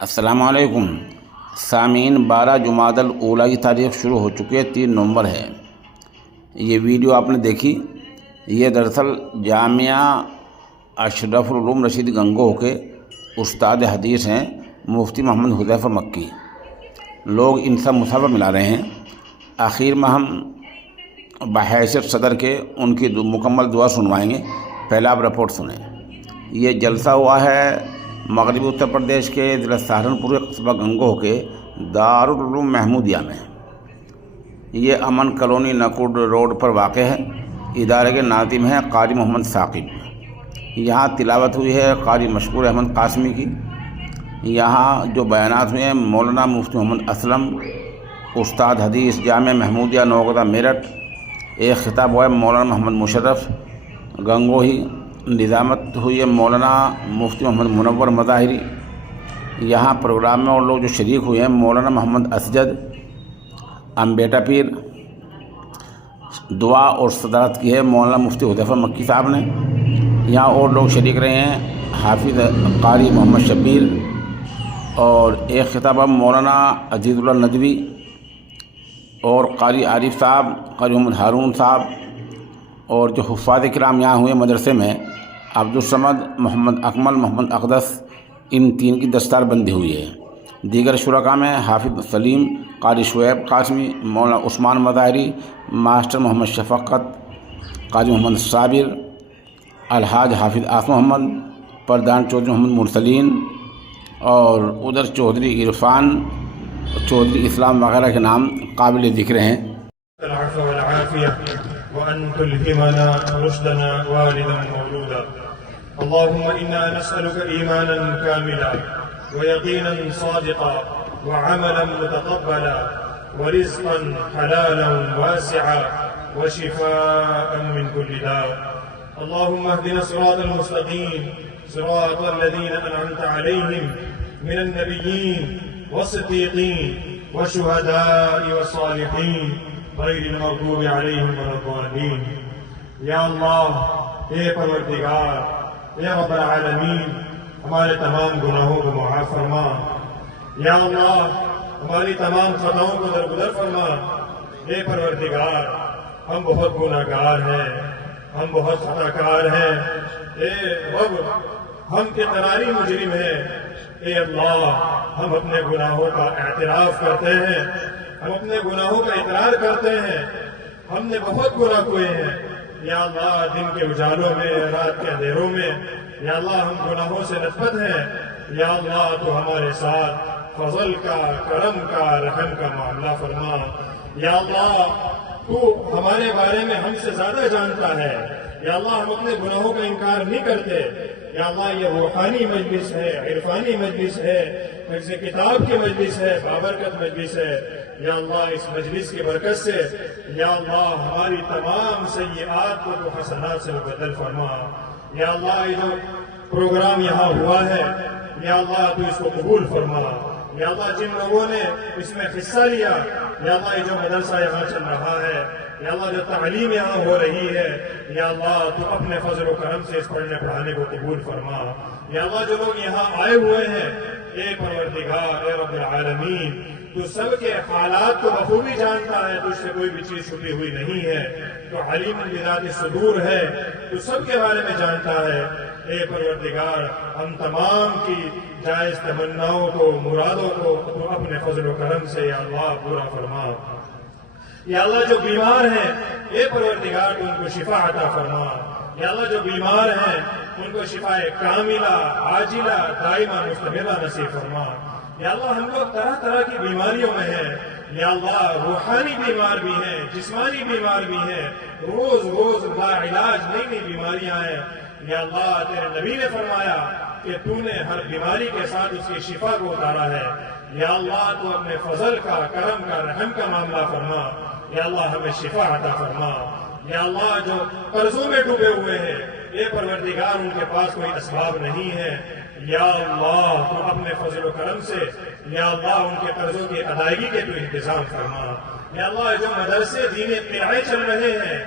السلام علیکم سامعین، 12 جمادی الاولیٰ کی تاریخ شروع ہو چکی ہے، 3 نومبر ہے۔ یہ ویڈیو آپ نے دیکھی، یہ دراصل جامعہ اشرف العلوم رشید گنگوہ کے استاد حدیث ہیں مفتی محمد حذیفہ مکی۔ لوگ ان سے مصحف ملا رہے ہیں۔ آخر میں ہم بحیثیت صدر کے ان کی مکمل دعا سنوائیں گے۔ پہلے آپ رپورٹ سنیں۔ یہ جلسہ ہوا ہے مغربی اتر پردیش کے ضلع سہارنپور کے قصبہ گنگوہ کے دارالعلوم محمودیہ میں۔ یہ امن کالونی نکوڈ روڈ پر واقع ہے۔ ادارے کے ناظم ہیں قاری محمد ثاقب۔ یہاں تلاوت ہوئی ہے قاری مشکور احمد قاسمی کی۔ یہاں جو بیانات ہوئے ہیں مولانا مفتی محمد اسلم، استاد حدیث جامعہ محمودیہ نوگدہ میرٹھ۔ ایک خطاب ہوا ہے مولانا محمد مشرف گنگوہی۔ نظامت ہوئی ہے مولانا مفتی محمد منور مظاہری۔ یہاں پروگرام میں اور لوگ جو شریک ہوئے ہیں مولانا محمد اسجد امبیٹا پیر۔ دعا اور صدارت کی ہے مولانا مفتی حذیفہ مکی صاحب نے۔ یہاں اور لوگ شریک رہے ہیں حافظ قاری محمد شبیر، اور ایک خطاب مولانا عزیز اللہ ندوی اور قاری عارف صاحب، قاری محمد ہارون صاحب، اور جو حفاظ کرام یہاں ہوئے مدرسے میں عبدالصمد، محمد اکمل، محمد اقدس، ان 3 کی دستار بندی ہوئی ہے۔ دیگر شرکاء میں حافظ سلیم، قاری شعیب قاسمی، مولانا عثمان مظاہری، ماسٹر محمد شفقت، قاری محمد صابر، الحاج حافظ آصف محمد، پردھان چودھری محمد مرسلین، اور ادھر چودھری عرفان، چودھری اسلام وغیرہ کے نام قابل ذکر ہیں۔ العفو والعافية وأن تلهمنا رشدنا والدا مولودا. اللهم إنا نسألك إيمانا كاملا ويقينا صادقا وعملا متقبلا ورزقا حلالا واسعا وشفاء من كل داء. اللهم اهدنا الصراط المستقيم صراط الذين أنعمت عليهم من النبيين والصديقين والشهداء والصالحين غیر المغضوب علیہم ولا الضالین۔ یا اللہ، اے پروردگار، اے رب العالمین، ہمارے تمام گناہوں کو معاف فرما۔ یا اللہ، ہماری تمام خطاؤں کو درگزر فرما۔ اے پروردگار، ہم بہت گناہگار ہیں، ہم بہت خطاکار ہیں۔ اے رب، ہم اقراری مجرم ہیں۔ اے اللہ، ہم اپنے گناہوں کا اعتراف کرتے ہیں، ہم اپنے گناہوں کا اقرار کرتے ہیں۔ ہم نے بہت گناہ کیے ہیں یا اللہ، دن کے اجالوں میں، رات کے اندھیروں میں۔ یا اللہ، ہم گناہوں سے نفرت ہیں۔ یا اللہ، تو ہمارے ساتھ فضل کا، کرم کا، رحم کا معاملہ فرما۔ یا اللہ، تو ہمارے بارے میں ہم سے زیادہ جانتا ہے۔ یا اللہ، ہم اپنے گناہوں کا انکار نہیں کرتے۔ یا اللہ، یہ روحانی مجلس ہے، عرفانی مجلس ہے، حفظ کتاب کی مجلس ہے، بابرکت مجلس ہے۔ یا اللہ، اس مجلس کی برکت سے یا اللہ ہماری تمام سیئات کو تو حسنات سے بدل فرما۔ یا اللہ، یہ جو پروگرام یہاں ہوا ہے یا اللہ، تو اس کو قبول فرما۔ یا اللہ، جن لوگوں نے اس میں حصہ لیا، یا اللہ، یہ جو مدرسہ یہاں چل رہا ہے، یا اللہ، جو تعلیم یہاں ہو رہی ہے، یا اللہ، تو اپنے فضل و کرم سے اس پڑھنے پڑھانے کو قبول فرما۔ یا اللہ، جو لوگ یہاں آئے ہوئے ہیں، اے پروردگار، اے رب العالمین، تو سب کے حالات کو بخوبی جانتا ہے، تو اس سے کوئی بھی چیز چھپی ہوئی نہیں ہے، تو علیم بذات الصدور ہے، تو سب کے بارے میں جانتا ہے۔ اے پروردگار، ہم تمام کی جائز تمناؤں کو، مرادوں کو تو اپنے فضل و کرم سے یا اللہ پورا فرما۔ یا اللہ، جو بیمار ہیں، اے پروردگار، تو ان کو شفا عطا فرما۔ یا اللہ، جو بیمار ہیں ان کو شفا کاملہ، عاجلہ، دائمہ، مستمرہ نصیب فرما۔ یا اللہ، ہم لوگ طرح طرح کی بیماریوں میں ہیں۔ یا اللہ، روحانی بیمار بھی ہیں، جسمانی بیمار بھی ہیں، روز روز لا علاج نئی نئی بیماریاں ہیں۔ یا اللہ، تیرے نبی نے فرمایا کہ تو نے ہر بیماری کے ساتھ اس کی شفا کو اتارا ہے۔ یا اللہ، تو اپنے فضل کا، کرم کا، رحم کا معاملہ فرما۔ یا اللہ، ہمیں شفا عطا فرما۔ یا اللہ، جو قرضوں میں ڈوبے ہوئے ہیں، اے پروردگار، ان کے پاس کوئی اسباب نہیں ہے، یا اللہ، تو اپنے فضل و کرم سے یا اللہ ان کے قرضوں کی ادائیگی کے تو انتظام فرما۔ یا اللہ، جو مدرسے دین قرآن چل رہے ہیں،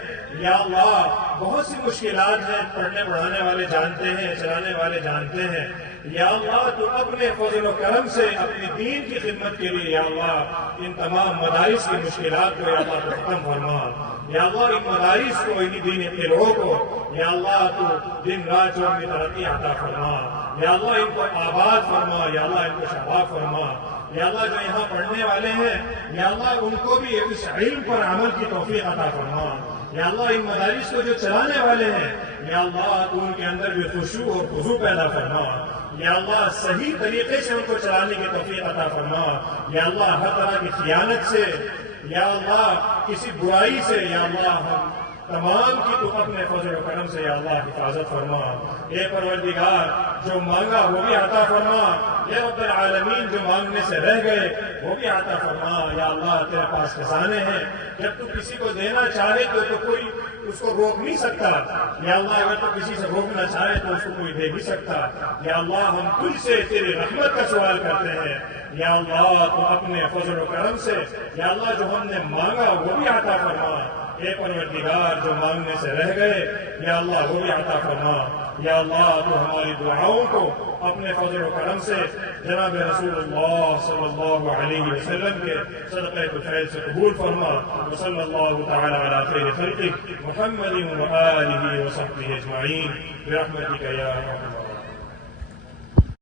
یا اللہ بہت سی مشکلات ہیں، پڑھنے پڑھانے والے جانتے ہیں، چلانے والے جانتے ہیں، یا اللہ تو اپنے فضل و کرم سے اپنے دین کی خدمت کے لیے یا اللہ ان تمام مدارس کی مشکلات کو یا اللہ تو ختم فرما، یا اللہ ان مدارس کو ان دین قلعوں کو یا اللہ تو دن رات جو میں ترقی عطا فرما، یا اللہ ان کو آباد فرما، یا اللہ ان کو شباب فرما، یا اللہ جو یہاں پڑھنے والے ہیں یا اللہ ان کو بھی اس علم پر عمل کی توفیق عطا فرما، یا اللہ ان مدارس کو جو چلانے والے ہیں یا اللہ تو ان کے اندر بھی خشوع اور خضوع پیدا فرما، یا اللہ صحیح طریقے سے ان کو چلانے کی توفیق عطا فرما، یا اللہ ہر طرح کی خیانت سے یا اللہ کسی برائی سے یا اللہ ہم تمام کی تو اپنے فضل و کرم سے یا اللہ حفاظت فرما، اے پروردگار جو مانگا وہ بھی عطا فرما، یا رب العالمین جو مانگنے سے رہ گئے وہ بھی عطا فرما، یا اللہ تیرے پاس خزانے ہیں، جب تو کسی کو دینا چاہے تو کوئی اس کو روک نہیں سکتا، یا اللہ اگر تو کسی سے روکنا چاہے تو اس کو کوئی دے نہیں سکتا، یا اللہ ہم تجھ سے تیری رحمت کا سوال کرتے ہیں، یا اللہ تو اپنے فضل و کرم سے یا اللہ جو ہم نے مانگا وہ بھی عطا فرما، اے پروردگار جو مانگنے سے رہ گئے یا اللہ وہ بھی عطا فرما، یا اللہ تو ہماری دعاؤں کو اپنے فضل و کرم سے جناب رسول اللہ صلی اللہ علیہ وسلم کے صدقہ طفیل سے قبول فرما، وصلی اللہ تعالی علی خیر خلقہ محمد و آلہ و صحبہ اجمعین برحمتک یا ارحم الراحمین۔